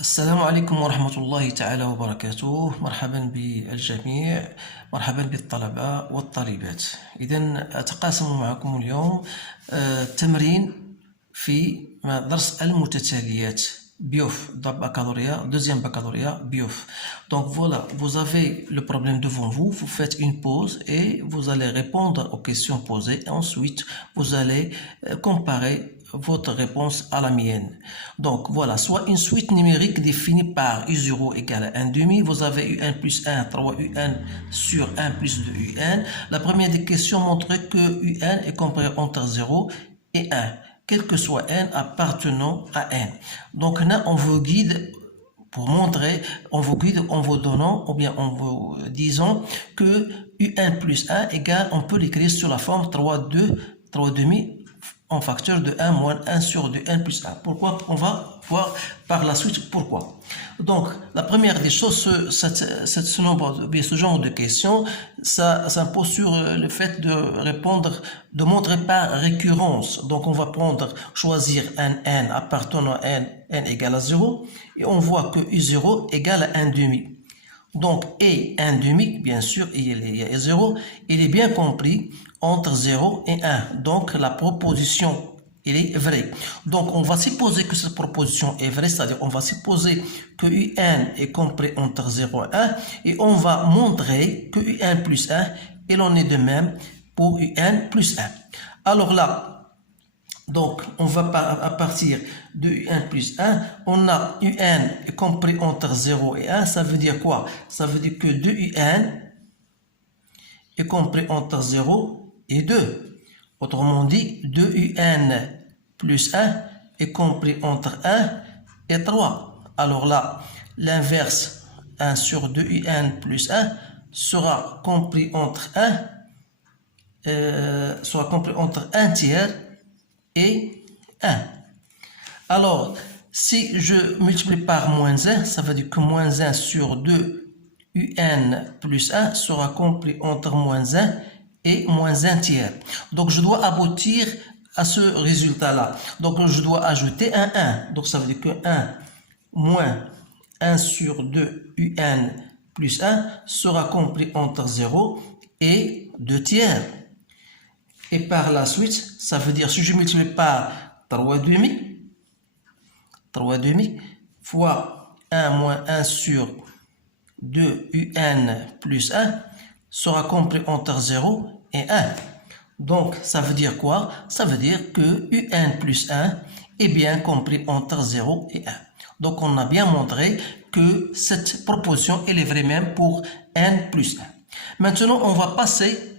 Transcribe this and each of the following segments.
السلام عليكم ورحمة الله تعالى وبركاته. مرحبا بالجميع، مرحبا بالطلبة والطالبات. إذا أتقاسم معكم اليوم تمرين في درس المتتاليات BIOF baccalauréat, deuxième baccalauréat BIOF. Donc voilà, vous avez le problème devant vous, vous faites une pause et vous allez répondre aux questions posées. Ensuite, vous allez comparer votre réponse à la mienne. Donc voilà, soit une suite numérique définie par U0 égale à 1 demi, vous avez UN plus 1, 3 UN sur 1 plus 2 UN. La première des questions montre que UN est compris entre 0 et 1, quel que soit n appartenant à n. Donc là, on vous guide pour montrer, on vous guide en vous donnant, ou bien en vous disant que UN plus 1 égale, on peut l'écrire sur la forme 3 demi en facteur de 1 moins 1 sur 2n plus 1. Pourquoi? On va voir par la suite pourquoi. Donc, la première des choses, ce genre de questions, ça s'impose sur le fait de répondre, de montrer par récurrence. Donc, on va choisir un n appartenant à n égale à 0, et on voit que U0 égale à 1 demi. Donc, et 1 demi, bien sûr, il est 0, il est bien compris entre 0 et 1. Donc, la proposition, elle est vraie. Donc, on va supposer que cette proposition est vraie, c'est-à-dire on va supposer que UN est compris entre 0 et 1, et on va montrer que UN plus 1, il en est de même pour UN plus 1. Alors là, donc, on va à partir de UN plus 1, on a UN est compris entre 0 et 1, ça veut dire quoi? Ça veut dire que 2UN est compris entre 0 et 2. Autrement dit, 2UN plus 1 est compris entre 1 et 3. Alors là, l'inverse 1 sur 2UN plus 1 sera compris entre 1 tiers et 1. Alors, si je multiplie par moins 1, ça veut dire que moins 1 sur 2 UN plus 1 sera compris entre moins 1 et moins 1 tiers. Donc, je dois aboutir à ce résultat-là. Donc, je dois ajouter un 1. Donc, ça veut dire que 1 moins 1 sur 2 UN plus 1 sera compris entre 0 et 2 tiers. Et par la suite, ça veut dire, si je multiplie par 3 demi fois 1 moins 1 sur 2 UN plus 1 sera compris entre 0 et 1. Donc, ça veut dire quoi? Ça veut dire que UN plus 1 est bien compris entre 0 et 1. Donc, on a bien montré que cette proposition, elle est vraie même pour N plus 1. Maintenant, on va passer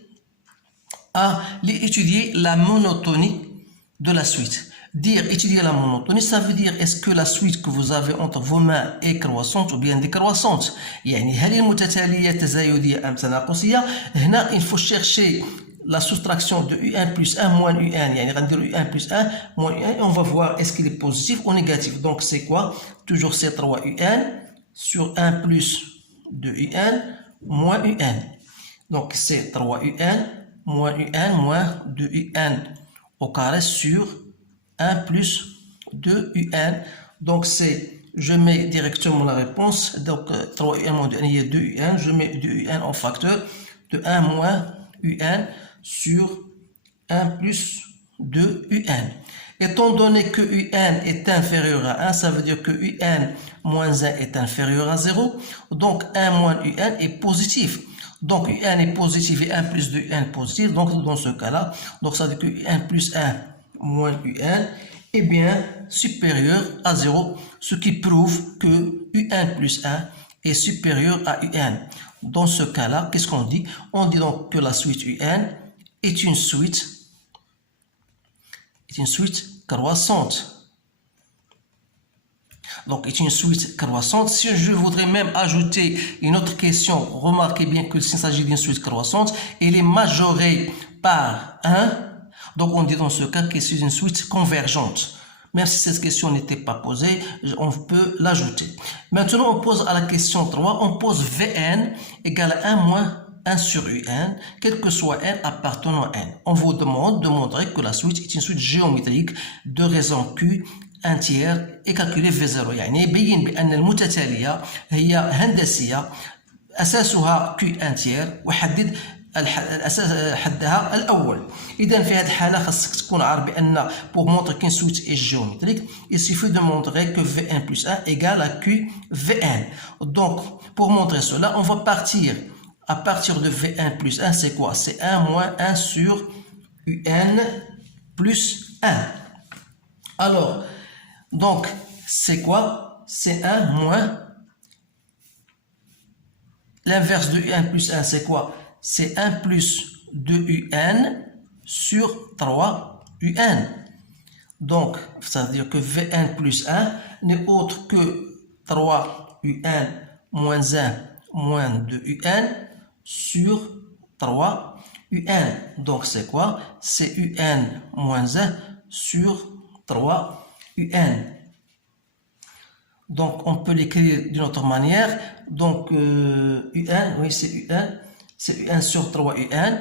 à étudier la monotonie de la suite. Dire étudier la monotonie, ça veut dire est-ce que la suite que vous avez entre vos mains est croissante ou bien décroissante. يعني هل المتتالية تزايدية أم تناقصية؟ هنا il faut chercher la soustraction de UN plus 1 moins UN. يعني غنديرو UN plus 1 moins UN et on va voir est-ce qu'il est positif ou négatif. Donc c'est quoi? Toujours c'est 3 UN sur 1 plus 2 UN moins UN. Donc c'est 3 UN moins UN moins 2 UN au carré sur 1 plus 2 UN. Donc c'est, je mets directement la réponse. Donc 3 UN moins 2 UN, il y a 2 UN. Je mets 2 UN en facteur de 1 moins UN sur 1 plus 2 UN. Étant donné que UN est inférieur à 1, ça veut dire que UN moins 1 est inférieur à 0. Donc 1 moins UN est positif. Donc UN est positif et 1 plus 2 UN positif. Donc dans ce cas-là, donc ça veut dire que UN plus 1 moins UN est bien supérieur à 0, ce qui prouve que UN plus 1 est supérieur à UN. Dans ce cas-là, qu'est-ce qu'on dit? On dit donc que la suite UN est une suite croissante. Donc, est une suite croissante. Si je voudrais même ajouter une autre question, remarquez bien que s'il s'agit d'une suite croissante, elle est majorée par 1. Donc, on dit dans ce cas que c'est une suite convergente. Même si cette question n'était pas posée, on peut l'ajouter. Maintenant, on pose à la question 3, on pose Vn égale à 1 moins 1 sur UN, quel que soit n appartenant à n. On vous demande de montrer que la suite est une suite géométrique de raison Q ان تيير اي كالكولي في زيرو، يعني يبين بان المتتاليه هي هندسيه اساسها كي ان تيير، وحدد الاساس حدها الاول. اذا في هذه الحاله خاصك تكون عارف بان pour montrer qu'une suite est géométrique il suffit de montrer que V1 plus 1 égale à Q V1. Donc pour montrer cela on va partir à partir de V1 plus 1, c'est quoi? C'est 1 moins 1 sur UN plus 1. Alors donc c'est quoi? C'est 1 moins l'inverse de UN plus 1, c'est quoi? C'est 1 plus 2UN sur 3UN. Donc, ça veut dire que Vn plus 1 n'est autre que 3UN moins 1 moins 2UN sur 3UN. Donc, c'est quoi? C'est UN moins 1 sur 3UN. Donc, on peut l'écrire d'une autre manière. Donc, UN, oui, c'est UN. C'est UN sur 3UN.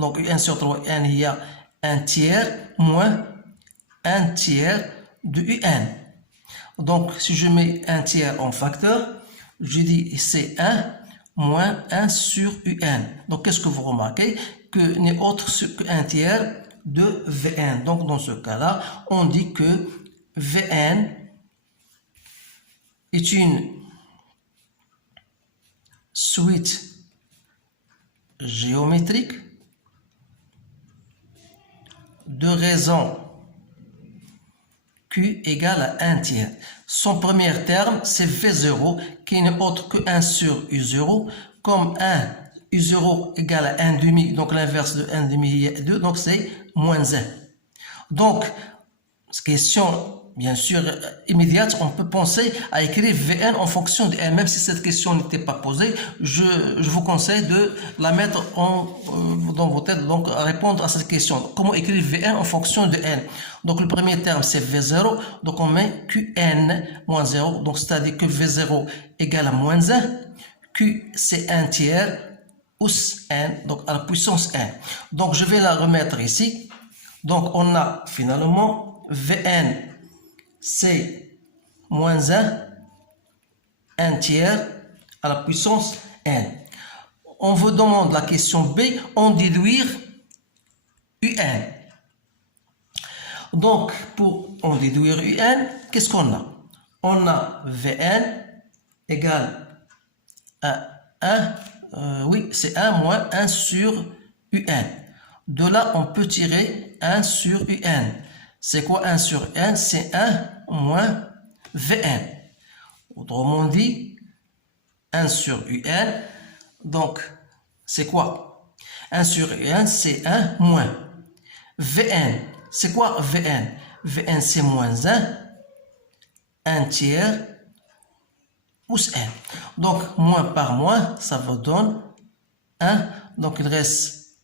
Donc, UN sur 3UN, il y a un tiers moins un tiers de UN. Donc, si je mets un tiers en facteur, je dis c'est 1 moins 1 sur UN. Donc, qu'est-ce que vous remarquez? Que n'est autre qu'un tiers de Vn. Donc, dans ce cas-là, on dit que Vn est une suite géométrique de raison Q égale à 1 tiers. Son premier terme, c'est V0, qui n'est autre que 1 sur U0, comme 1 U0 égale à 1 demi, donc l'inverse de 1 demi est 2, donc c'est moins 1. Donc, question bien sûr immédiate, on peut penser à écrire Vn en fonction de n. Même si cette question n'était pas posée, je vous conseille de la mettre dans vos têtes, donc à répondre à cette question. Comment écrire Vn en fonction de n? Donc le premier terme c'est V0, donc on met Qn moins 0, donc c'est-à-dire que V0 égale à moins 1, Q c'est 1 tiers, us n, donc à la puissance n. Donc je vais la remettre ici. Donc on a finalement Vn c'est moins 1, 1 tiers à la puissance n. On vous demande la question B, en déduire UN. Donc, pour en déduire UN, qu'est-ce qu'on a? On a Vn égale à 1, oui, c'est 1 moins 1 sur UN. De là, on peut tirer 1 sur UN. C'est quoi 1 sur n? C'est 1 moins Vn. Autrement dit, 1 sur Un. Donc, c'est quoi? 1 sur Un, c'est 1 moins. Vn, c'est quoi Vn? Vn, c'est moins 1, 1 tiers, plus n. Donc, moins par moins, ça vous donne 1. Donc, il reste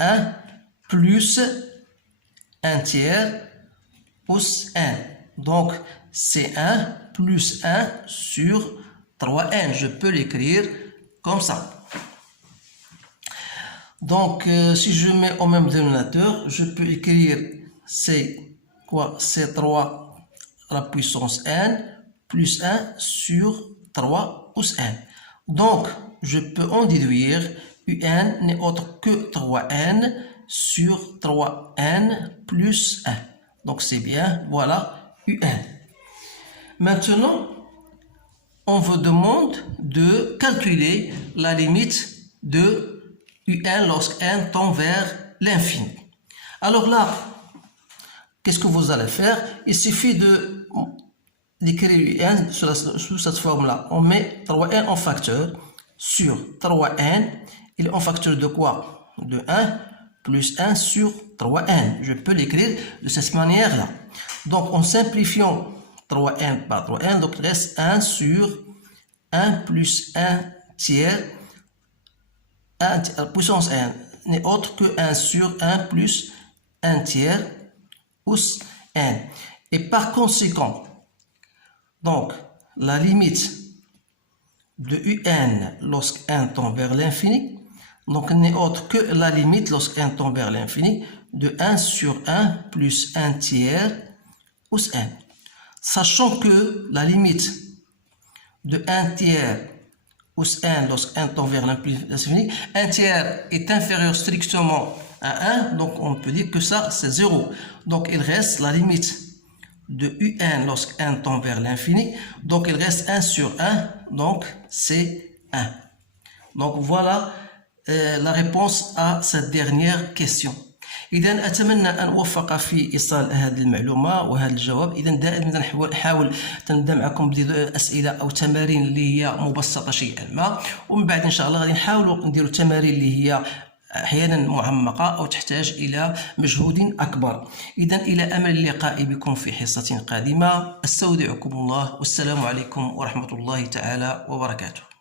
1 plus 1 tiers plus 1. Donc, c'est 1 plus 1 sur 3n. Je peux l'écrire comme ça. Donc, si je mets au même dénominateur, je peux écrire c'est quoi? C'est 3 à la puissance n plus 1 sur 3 plus n. Donc, je peux en déduire un n'est autre que 3n sur 3n plus 1. Donc c'est bien, voilà UN. Maintenant, on vous demande de calculer la limite de UN lorsque n tend vers l'infini. Alors là, qu'est-ce que vous allez faire? Il suffit d'écrire UN sous cette forme-là. On met 3n en facteur sur 3n. Il est en facteur de quoi? De 1 plus 1 sur 3n. Je peux l'écrire de cette manière-là. Donc, en simplifiant 3n par 3n, donc il reste 1 sur 1 plus 1 tiers, 1 puissance n n'est autre que 1 sur 1 plus 1 tiers, plus n. Et par conséquent, donc, la limite de un lorsque n tend vers l'infini, donc n'est autre que la limite lorsque n tend vers l'infini de 1 sur 1 plus 1 tiers plus n. sachant que la limite de 1 tiers plus 1 lorsque 1 tend vers l'infini, 1 tiers est inférieur strictement à 1, donc on peut dire que ça c'est 0. Donc il reste la limite de un lorsque 1 tend vers l'infini, donc il reste 1 sur 1, donc c'est 1. Donc voilà la réponse à cette dernière question. إذا أتمنى أن أوفق في إيصال هذه المعلومة وهذا الجواب. إذا دائما نحاول نبدا معكم بأسئلة أو تمارين اللي هي مبسطة شيئا ما، ومن بعد إن شاء الله غادي نحاولوا نديروا تمارين اللي هي أحيانا معمقة أو تحتاج إلى مجهود أكبر. إذا إلى أمل اللقاء بكم في حصة قادمة. أستودعكم الله والسلام عليكم ورحمة الله تعالى وبركاته.